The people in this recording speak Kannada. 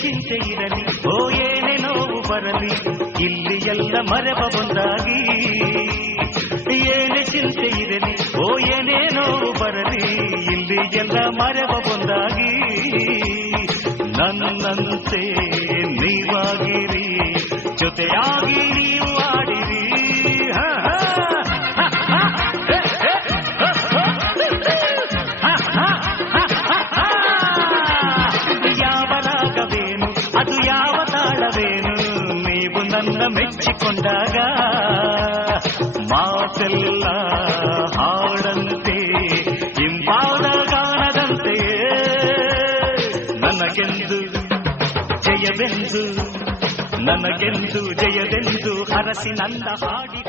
ಚಿಂತೆ ಇರಲಿ ಓ ಏನೇ ನೋವು ಬರಲಿ ಇಲ್ಲಿ ಎಲ್ಲ ಮರೆವ ಒಂದಾಗಿ ಏನೇ ಚಿಂತೆ ಇರಲಿ ಓ ಏನೇ ನೋವು ಬರಲಿ ಇಲ್ಲಿ ಎಲ್ಲ ಮರೆವ ಒಂದಾಗಿ ನನ್ನಂತೆ ನೀವಾಗಿರಿ ಜೊತೆಯಾಗಿ ನೀವು ಆಡಿರಿ ಅದು ಯಾವ ತಾಳವೇನು ನೀವು ನನ್ನ ಮೆಚ್ಚಿಕೊಂಡಾಗ ಮಾತೆಲ್ಲ ಹಾಡಂತೆ ಇಂಪಾದ ಗಾನದಂತೆ ನನಗೆಂದು ಜಯವೆಂದು ನನಗೆಂದು ಜಯವೆಂದು ಹರಸಿ ನನ್ನ ಹಾಡಿದ